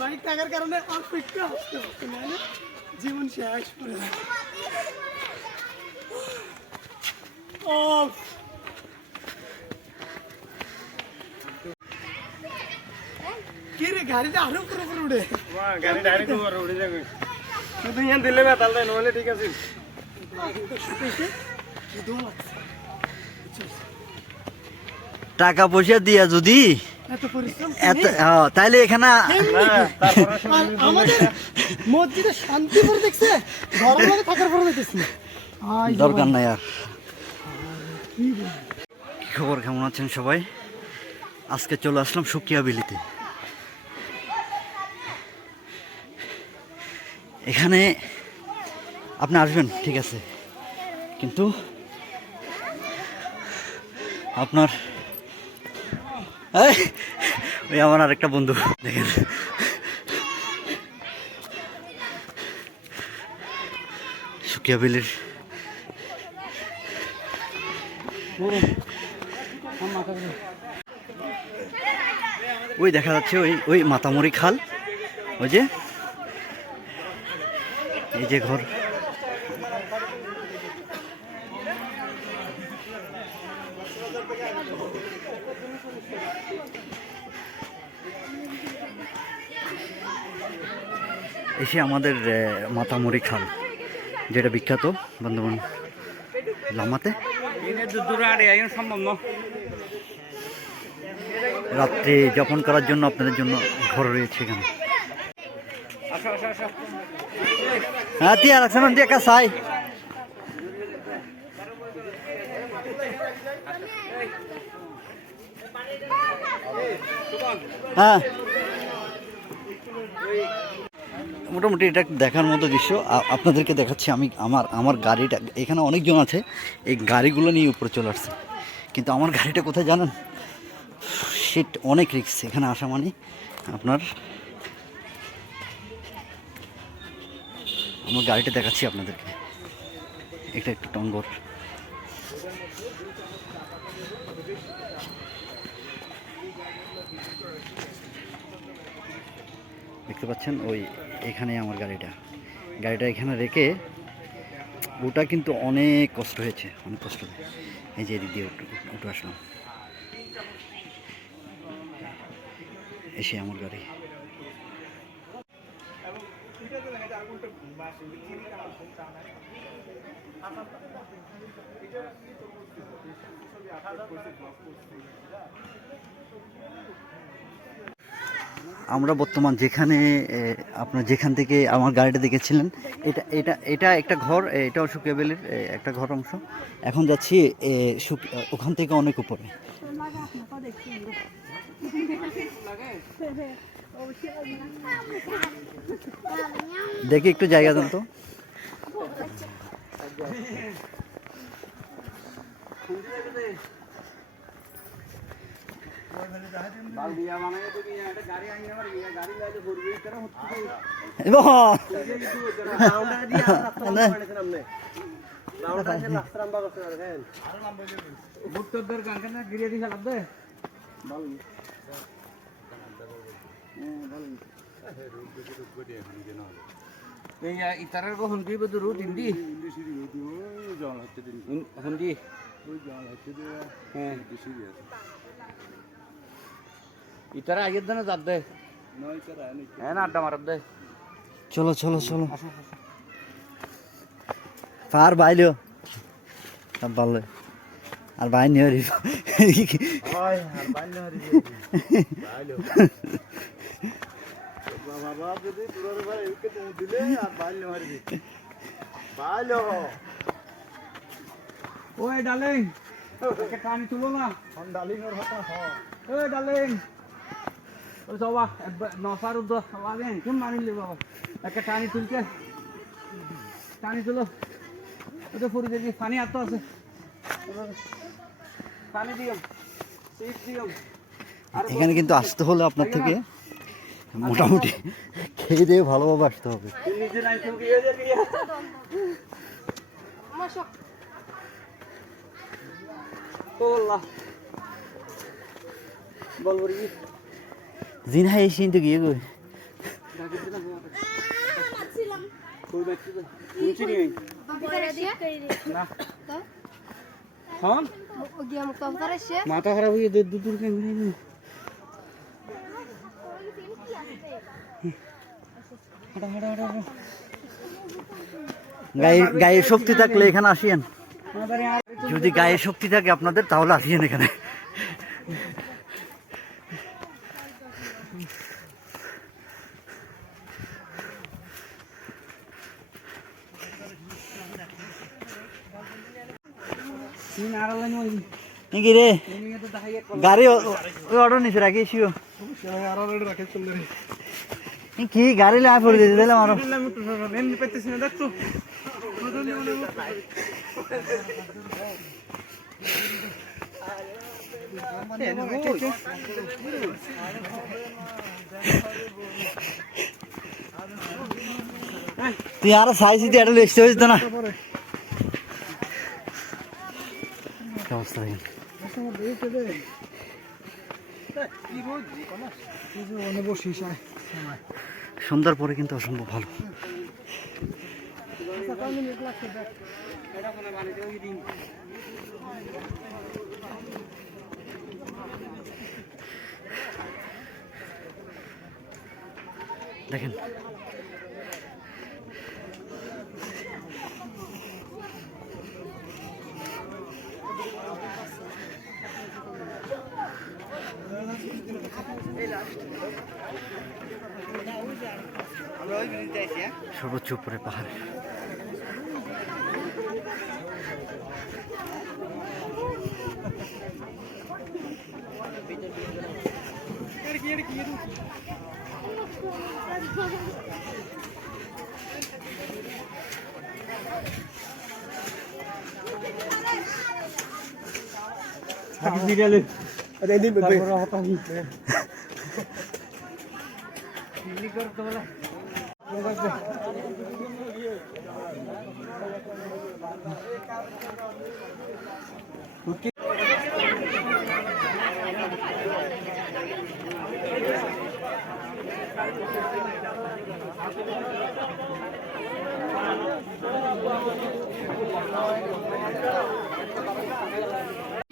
Bike থাকার কারণে অপেক্ষা জীবন শেষ করে কি রে গাড়িটা আরো উপরে উপরে উঠে গাড়ি ডাইরেক্ট উপরে উঠে যাবে শুধু ইয়ান দিলে বেতাল দেয় নইলে ঠিক আছে টাকা পয়সা দিয়া যদি তাইলে এখানে আমাদের মসজিদে শান্তি করে দেখছে গরম লাগে থাকার পরে দেখতেছি দরকার নাই আর। কি খবর, কেমন আছেন সবাই? আজকে চলে আসলাম সুকিয়া বিলিতে। এখানে আপনি আসবেন ঠিক আছে, কিন্তু আপনার ওই আমার আরেকটা বন্ধু দেখেন সুকিয়া বিলির ওই দেখা যাচ্ছে ওই মাতামরি খাল, ওই যে এই যে ঘর। এসে আমাদের মাতামরি খাল, যেটা বিখ্যাত বন্ধুবান লামাতে। রাত্রে যাপন করার জন্য আপনাদের জন্য ঘর রয়েছে এখানে। হ্যাঁ তিয়া রাখছেন দিয়ে কাছাই হ্যাঁ, মোটামুটি এটা দেখার মতো দৃশ্য আপনাদেরকে দেখাচ্ছি। আমি আমার গাড়িটা, এখানে অনেকজন আছে, এই গাড়িগুলো নিয়ে উপরে চলে আসছে, কিন্তু আমার গাড়িটা কোথায় জানেন? সিট অনেক রিস্ক এখানে আসা মানে আপনার। আমার গাড়িটা দেখাচ্ছি আপনাদেরকে, এটা একটু টঙ্গর। দেখতে পাচ্ছেন ওই এখানে আমার গাড়িটা এখানে রেখে ওটা কিন্তু অনেক কষ্ট হয়েছে, অনেক কষ্ট। এই যে এদিক দিয়ে উঠে আসলাম, এসে আমার গাড়ি। আমরা বর্তমান যেখানে আপনার যেখান থেকে আমার গাড়িটা দেখেছিলেন, এটা একটা ঘর, এটাও সুকিয়া বিলির একটা ঘর অংশ। এখন যাচ্ছি ওখান থেকে অনেক উপরে। দেখি একটু জায়গা দেন তো। ইতারের কখন দিব দূর হিন্দি হিন্দি ইতারা আগের দিনে যাত দে না আড্ডা মারাত দে। চলো চলো চলো, পার বাইলো সব ভালো আর বাইন হরি বাবা যদি দূরের ভাই একে তুমি দিলে আর বাইল মারবি বাইলো। ওই ডার্লিং একে টানি তুলো না, হন ডার্লিং এর কথা হ। ওই ডার্লিং ওই সবা নসার উদ্দ লাগেন কোন মানিলে বাবা, একে টানি তুলকে টানি তুলো। ওটা ফুরি দেখি পানি আতো আছে, পানি দিও সিট দিও। এখানে কিন্তু আসতে হলে আপনার থেকে মোটামুটি খেয়ে দিয়ে ভালোভাবে আসতে হবে। বলবো রে জিনা এই সিনটা গিয়ে গো কই বাচ্চা তো শুনছি নি না হ্যাঁ মাথা খারাপ হয়ে দুপুর কেন হাঁটা হাঁটা হাঁটা গায়ে শক্তি থাকলে এখানে আসিয়েন। যদি গায়ে শক্তি থাকে আপনাদের তাহলে আসিয়েন এখানে। কি রে গাড়ি অর্ডার নিছে রাখিসিও কি গাড়ি লা পড়ে দিতে দিলাম আরো তুই আরো সাইজ দিয়ে এটা লিস্ট হয়েছে না অবস্থা সন্ধ্যার পরে কিন্তু অসম্ভব ভালো। দেখেন সর্বোচ্চ উপরে পাহাড়।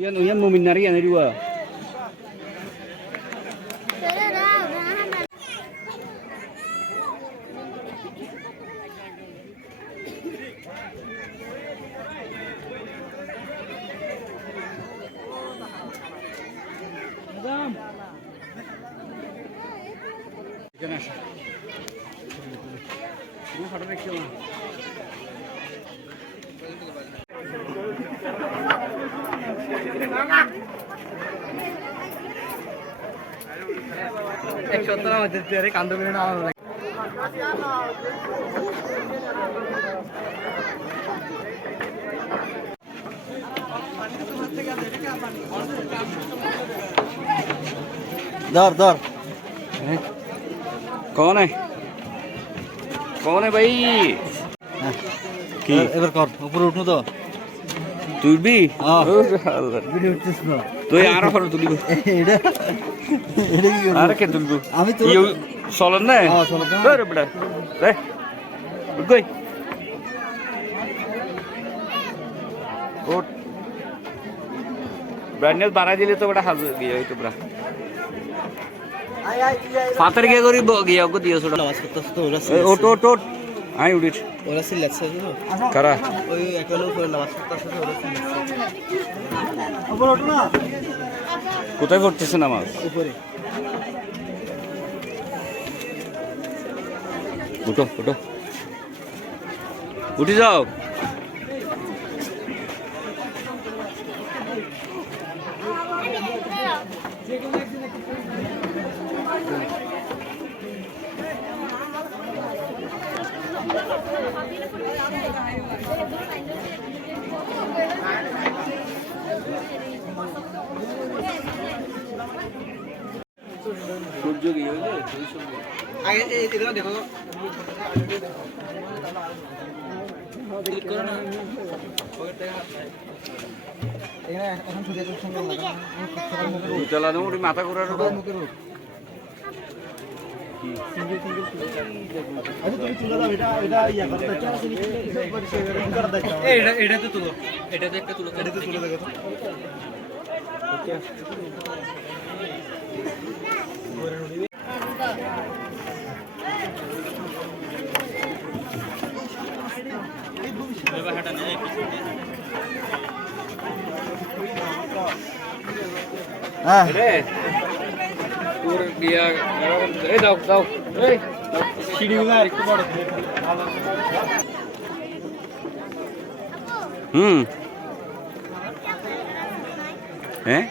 Yan mau minari yang dua. Madam. Jangan. Ini foto rekam. एक सत्तर मध्ये तेरे कांदो में ना आना धर धर कौन है भाई কি এবার কর উপরে উঠনো তো তুলবি ভিডিও উঠছিস না তুই আরো ফটো তুলবি এটা এটা কি আর কে তুলবি আমি তো চলন না হ্যাঁ চলন রে বড় রে কই ওট ব্যান্ডেজ বাড়া দিলে তো বড় হাজু গিয়ে হইতো বড় পাথর কে করি গিয়ে ওকে দিও ছোট আওয়াজ করতেছ তো ওরা ওট ওট ওট আই উড়িট ওরা সিলেছে তো কারা ওই একলো করে আওয়াজ করতেছ তো ওরা সিলেছে উপরে ওঠো না কোথায় পড়তেছ নামাজ উপরে উঠো উঠো উঠে যাও সূর্য গিয়ে আগে এগুলো দেখো মাথা ঘোরার এটাতে তুলো, এটাতে একটা তুলো, এটাতে তুলে দেখো তো। হ্যাঁ দাও দাও সিঁড়িগুলো আর একটু বড় হ্যাঁ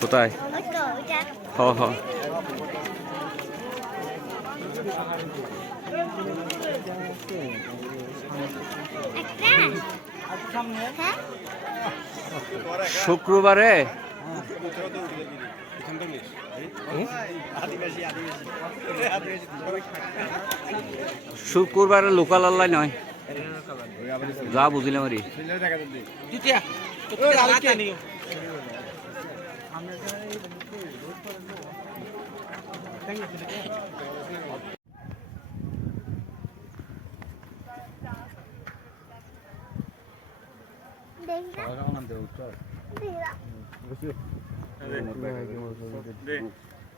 কোথায় হ হ শুক্রবারে শুক্রবারে লোকাল আল্লাহ নয় যা বুঝিলাম আর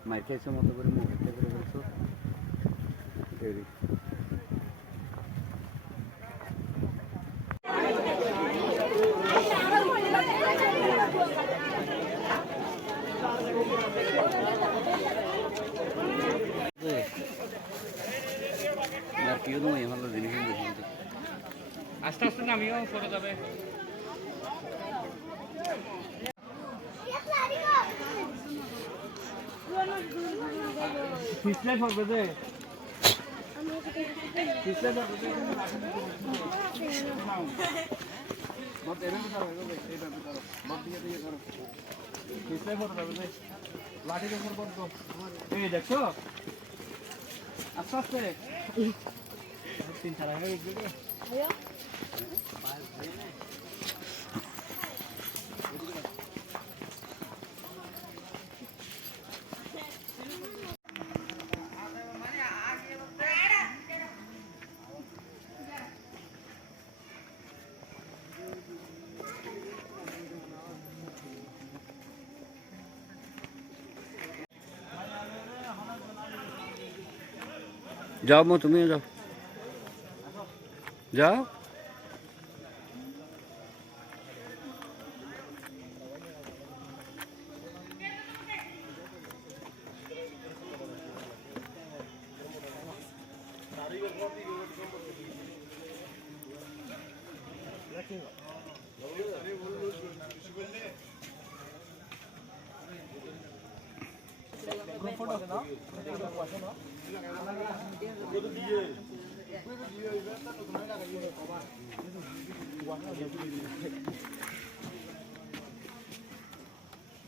মার খাইছে মতো করে মুখ করে বলছো আস্তে আস্তে নামিও সরে যাবে পিছলে পড়বে যে পিছলে পড়বে মত এরকম করবে এইটা ধরো মত দিয়ে দিয়ে ধরো পিছলে পড়বে যে লাঠির উপর পড়তো এই দেখছো আস্তে আস্তে তিন চার হয়ে গেছে যাও মো তুমিও যাও যাও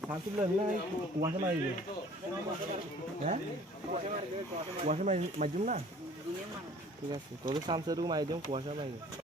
শান্তিগুলো এমনি কুয়াশা মারি হ্যাঁ কুয়াশা মারি মারজুম না ঠিক আছে তোদের সামসেরও মারি দিম কুয়াশা মারি